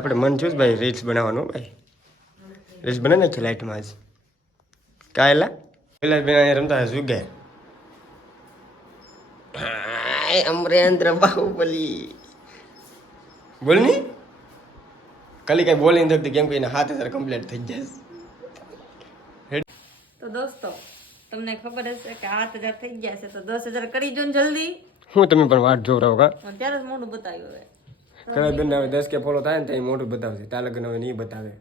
આપણે મન છું ભાઈ રીલ્સ બનાવવાનું ભાઈ. રીલ્સ બનાવી નાખી લાઈટમાં જ કાયલા? પેલા બેન અહીંયા રમતા જુગે અમરેન્દ્ર બાહુબલી. બોલની કાલી કઈ બોલી નથી કેમ કે હાથ હજાર કમ્પ્લીટ થઈ જશે તો દોસ્તો તમને ખબર હશે કે હાથ હજાર થઈ ગયા છે તો દસ હજાર કરી જો ને જલ્દી. હું તમે પણ વાટ જોવ રહો કા? ત્યારે મોઢું બતાવ્યું હવે. કદાચ બેન હવે દસ કે ફોલો થાય ને તો મોટું બતાવશે. તાર લગ્ન હવે નહીં બતાવે.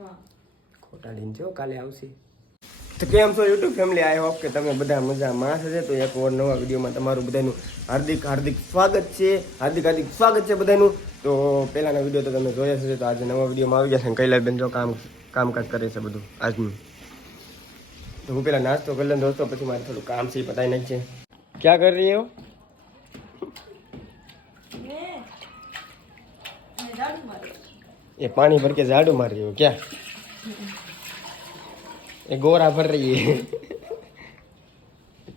હા. ખોટા દિન છે કાલે આવશે. તો કેમ છો યુટ્યુબ ફેમિલી આઈ હોપ કે તમે બધા મજામાં હશે. તો એક ઓર નવા વિડીયોમાં તમારું બધાનું હાર્દિક હાર્દિક સ્વાગત છે. હાર્દિક હાર્દિક સ્વાગત છે બધાનું. તો પહેલાના વીડિયો તો તમે જોયા હશે. તો આજે નવા વિડીયોમાં આવી ગયા છે કૈલાસબેન જો કામ કામકાજ કરે છે બધું આજનું. તો હું પેલા નાસ્તો કરી લઉં દોસ્તો પછી મારે થોડું કામ છે પતાવી નાખીએ ક્યાં કરી રહી હો? એ પાણી ભરકે ઝાડુ માર રહ્યો ક્યાં? એ ગોરા ભર રહી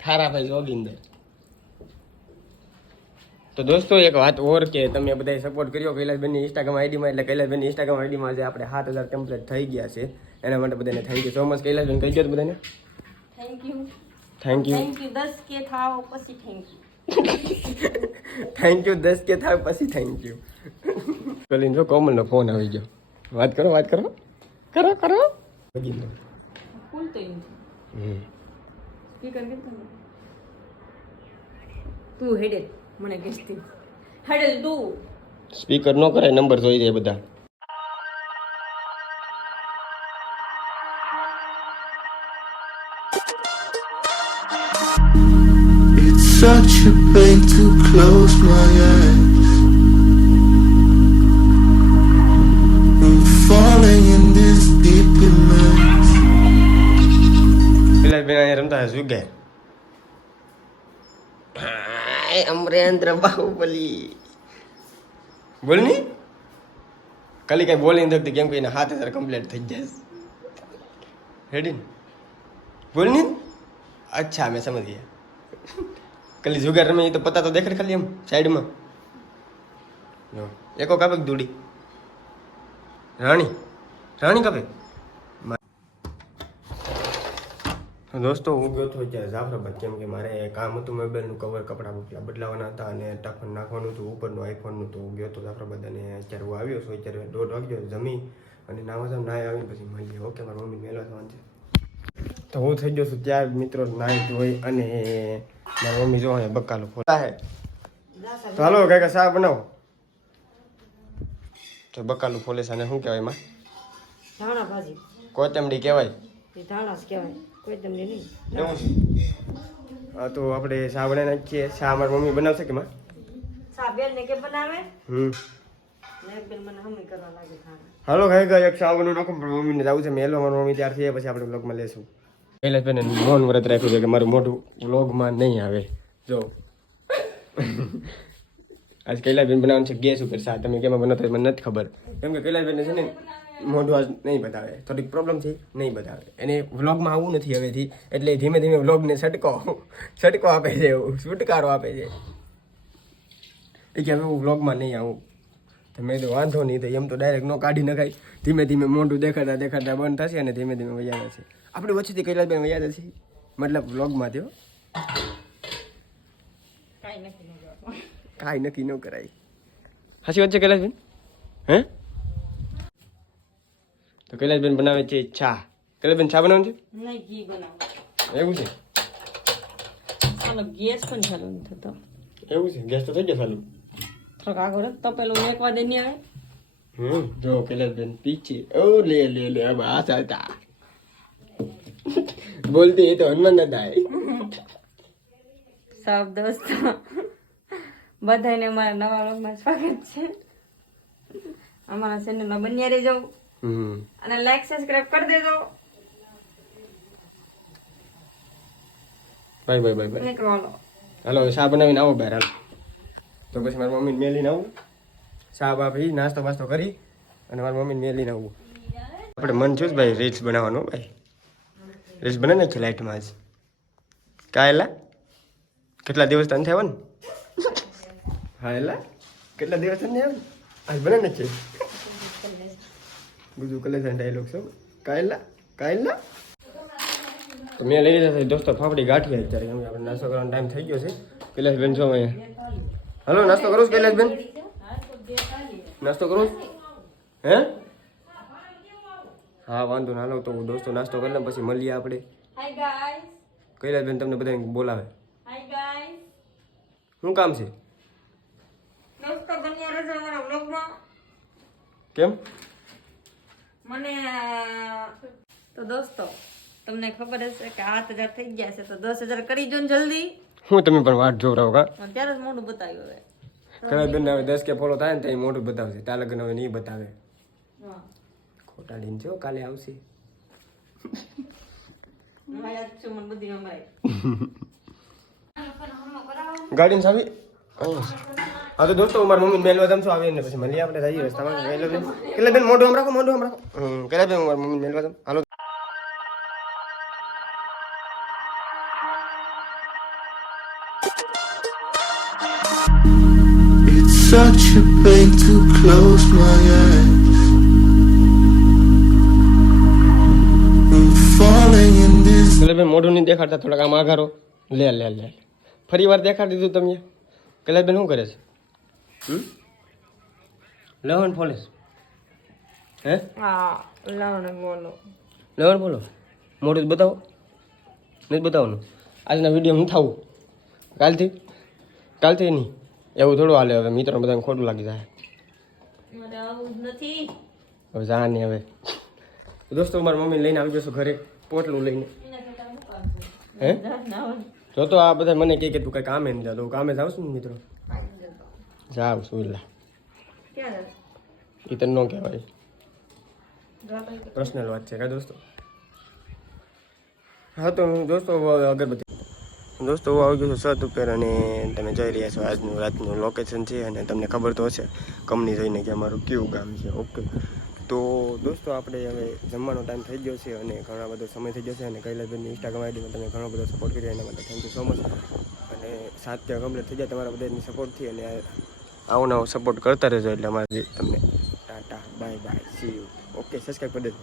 થારા ભાઈ જોગિંદર તો દોસ્તો એક વાત ઓર કે તમે બધા સપોર્ટ કર્યો કૈલાસભાઈની ઇન્સ્ટાગ્રામ આઈડીમાં એટલે કૈલાસભાઈની ઇન્સ્ટાગ્રામ આઈડીમાં આજે આપણે સાત હજાર કમ્પ્લીટ થઈ ગયા છે. એના માટે બધાને thank you so much Kailashbhai કહી દો બધાને thank you thank you thank you દસ કે થાવ પછી થેન્ક યુ થેન્ક યુ દસ કે થાવ પછી થેન્ક યુ કલીન જો કોમલનો ફોન આવી ગયો. વાત કરો વાત કરો. કરો કરો. તો એમ હમ. સ્પીકર કેમ તમે? તું હેડે મને કહેતી હેડેલ તું. સ્પીકર નો કરાય નંબર જોઈ જાય બધા. It's such a pain to close my eyes. બેન અહીંયા રમતા જુગે અમરેન્દ્ર બાહુબલી. બોલની કઈ બોલી નથી કેમ કે હાથ હજાર કમ્પ્લીટ થઈ જશે. રેડી બોલની અચ્છા મેં સમજ ગયા ખાલી જુગાર રમે તો પતા તો દેખાડ ખાલી એમ સાઈડમાં. એકો કાપે દૂડી? રાણી? રાણી કાપે તો દોસ્તો હું ગયો હતો ત્યાં જાફરાબાદ કેમ કે મારે કામ હતું મોબાઈલનું કવર કપડાં બપડા બદલાવાના હતા અને ટાફન નાખવાનું હતું ઉપરનું આઈફોનનું તો હું ગયો હતો જાફરાબાદ અને અત્યારે હું આવ્યો છું અત્યારે દોઢ વાગ્યો જમી અને નાવા જાવ નાય આવીને પછી મળીએ. ઓકે મારા મમ્મી મેળવા થવાનું છે. તો હું થઈ ગયો છું ત્યાં મિત્રો નાહી ધોઈ અને મારા મમ્મી જો અહીંયા બકાલો ખોલા હે. તો હાલો કાંઈક શા બનાવો. તો બકાલું ફોલે છે અને શું કહેવાય એમાં? ધાણા ભાજી. કોથમડી કહેવાય. એ ધાણા જ કહેવાય. કોઈ તમને નહીં. એવું છે. હા તો આપણે બનાવી નાખીએ? શા મારી મમ્મી બનાવશે કે માં? સાબેલ ને કે બનાવે? હમ. હાલો ખાઈ ગયા એક બનાવી નાખો? પણ મમ્મીને જવું છે. મેલો મારી મમ્મી ત્યાર છે પછી આપણે બ્લોગમાં લેશું. પહેલા પેને મૌન વ્રત રાખ્યું છે કે મારું મોઢું વ્લોગમાં નહીં આવે. જો. આજ કૈલાસબેન બનાવવાનું છે ગેસ ઉપર શા તમે કેમાં બનાવતા મને નથી ખબર. કેમ કે કૈલાસબેન છે ને મોઢું નહીં બતાવે થોડીક પ્રોબ્લેમ છે નહીં બતાવે એને વ્લોગમાં આવવું નથી હવેથી. એટલે ધીમે ધીમે વ્લોગને છટકો છટકો આપે છે એવું છુટકારો આપે છે. એ કે હવે હું વ્લોગમાં નહીં આવું. તો મેં તો વાંધો નહીં. તો એમ તો ડાયરેક્ટ નો કાઢી નખાય. ધીમે ધીમે મોઢું દેખાતા દેખાતા બંધ થશે અને ધીમે ધીમે વૈયા છે આપણે વચ્ચેથી કૈલાસબેન વૈયા છે મતલબ વ્લોગમાં થયો. કાંઈ નક્કી ન કરાય. હાચી વાત છે કૈલાસબેન? હે? તો કૈલાસબેન બનાવે છે ચા. કૈલાસબેન ચા બનાવે છે? નહીં ઘી એવું છે? ગેસ પણ ચાલુ નથી થતો. એવું છે? ગેસ તો થઈ ગયો ચાલુ. થોડોક આગળ તપેલું મેકવા દે નહીં આવે. હમ જો કૈલાસબેન પીછે. ઓ લે લે લે આમ આ ચાલતા બોલતી એ તો હનુમાન દાદા સાબ દોસ્તો. બધાને મારા નવા વ્લોગમાં સ્વાગત છે. અમારા ચેનલમાં બન્યા રહેજો. અને લાઈક સબસ્ક્રાઇબ કરી દેજો. બાય બાય બાય બાય નીકળો હાલો. બનાવીને આવો બહાર હાલો. તો પછી મારી મમ્મીને મેલીને આવું. શાહ બા નાસ્તો બાસ્તો કરી અને મારી મમ્મીને મેલીને આવું. આપણે મન છું ભાઈ રીલ્સ બનાવવાનું ભાઈ. રીલ્સ બને નાખી લાઈટમાં જ કાયલા? કેટલા દિવસ તને થયા ને? હા એલા કેટલા દિવસ તને થયા આજ બને નાખી. બીજું કલેશન ડાયલોગ છે. કાયલા કાયલા? તો મેં લઈ લીધા છે દોસ્તો ફાફડી ગાંઠી અત્યારે. કેમ કે આપણે નાસ્તો કરવાનો ટાઈમ થઈ ગયો છે. કૈલાસબેન છો અહીંયા. હલો નાસ્તો કરો છો કૈલાસબેન નાસ્તો કરો? હે? હા વાંધો ના લો તો દોસ્તો નાસ્તો કરી લે પછી મળીએ આપણે. કૈલાસબેન તમને બધાને બોલાવે. શું કામ છે? કેમ? મને તો દોસ્તો તમને ખબર હશે કે આઠ હજાર થઈ ગયા છે તો દસ હજાર કરી દો ને જલ્દી. હું તમે પણ વાટ જોવરાવ કા ત્યારે જ મોઢું બતાવ્યું હવે. કૈલાસબેન હવે દસ કે ફોલો થાય ને તો એ મોઢું બતાવશે. તાલે લગ્ન હવે નહીં બતાવે. ખોટાડીને ખોટા ડીન છે કાલે આવશે. ગાડી ચાવી. હા તો દોસ્તો મારા મમ્મી મેલવા જમ છું આવીને પછી મળીએ આપણે જઈએ રસ્તામાં કૈલાબેન બેન. મોઢું આમ રાખો મોઢું આમ રાખો. કૈલાબેન હું મારા મમ્મી મેલવા જમ હાલો. Such a pain to close my eyes. કૈલાબેન મોઢું નહીં દેખાડતા થોડાક આમ આઘારો. લે લે લે ફરી વાર દેખાડી દીધું તમે બેન શું કરે છે? લવણ ફોલેસ હે? હા લાવો ને બોલો. લવણ બોલો? મોઢું જ બતાવો. નથી બતાવવાનું. આજના વીડિયો હું થવું? કાલથી? કાલથી નહીં. એવું થોડું હાલે હવે. મિત્રો બધાને ખોટું લાગી જાય. મારે આવું જ નથી. હવે જા ને હવે. દોસ્તો મારી મમ્મી લઈને આવી જશો ઘરે. પોટલું લઈને. હે જો તો આ બધા મને કહે કે તું કઈ કામે નહીં જાતો હું કામે જાઉં છું ને મિત્રો? એટલે ક્યાં એ તને ન કહેવાય. પર્સનલ વાત છે કા દોસ્તો? હા તો હું દોસ્તો હવે અગરબત્તી દોસ્તો હું આવી ગયો છું સત ઉપર અને તમે જોઈ રહ્યા છો આજનું રાતનું લોકેશન છે અને તમને ખબર તો હશે કંપની જોઈને કે અમારું કેવું ગામ છે. ઓકે. તો દોસ્તો આપણે હવે જમવાનો ટાઈમ થઈ ગયો છે અને ઘણા બધો સમય થઈ ગયો છે અને કૈલાસભાઈની ઇન્સ્ટાગ્રામ આઈડીમાં તમે ઘણો બધો સપોર્ટ કર્યો એના માટે થેન્ક યુ સો મચ અને સાત ત્યાં કમ્પ્લીટ થઈ જાય તમારા બધાની સપોર્ટથી અને આવો નવું સપોર્ટ કરતા રહેજો એટલે અમારે તમને tata, bye bye see you okay subscribe કરી દેજો.